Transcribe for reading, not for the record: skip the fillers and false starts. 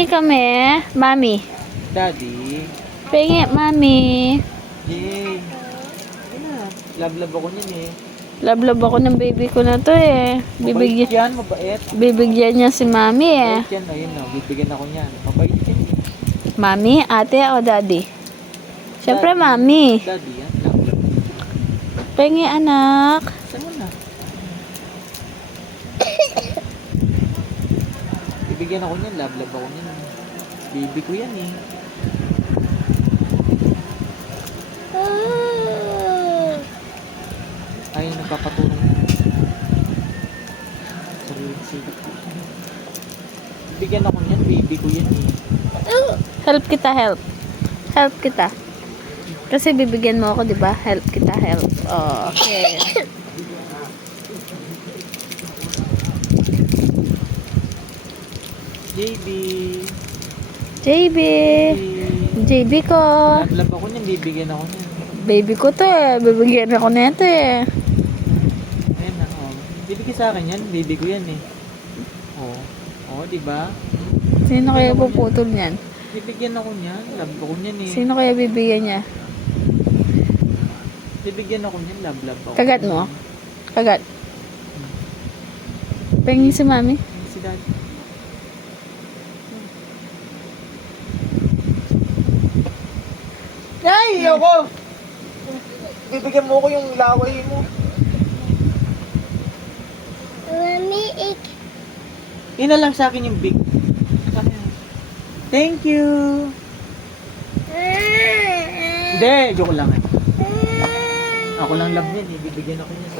Pengi kami, mami. Daddy. Pengi, mami. Yay. Ayun na. Love-love ako niyan eh. Love ako ng baby ko na to eh. Mabait yan, mabait. Bibigyan niya si mami eh. Mabait yan, ayun na. Bibigyan ako niyan. Mabait yan eh. Mami, ate o daddy? Siyempre mami. Daddy yan, love-love. Pengi anak. Saan mo na? Bibigyan ako niyan, love-love ako niyan. Baby ko yan eh. Ayun, nagpapatulong niya. Sariling silip ko. Bibigyan ako niyan, baby ko yan eh. Help kita, help. Help kita. Kasi bibigyan mo ako, di ba? Help kita, help. Oh, okay. JB. JB. JB ko. Love-love ako niyan, bibigyan ako niyan. Baby ko to eh. Bibigyan ako na ito eh. Ayun na, oh. Bibigyan sa akin yan, baby ko yan eh. Oh, oh, di ba? Sino kaya puputol niyan? Bibigyan ako niyan, love ako niyan eh. Sino kaya bibigyan niya? Bibigyan ako niyan, love ako. Kagat mo? Kagat. Pengi si mami. Si daddy. Ay, ako! Bibigyan mo ko yung laway mo. Mami, Ina lang sa akin yung big. Thank you! Hindi, joke lang eh. Ako lang love niyan eh, bibigyan ako niyan.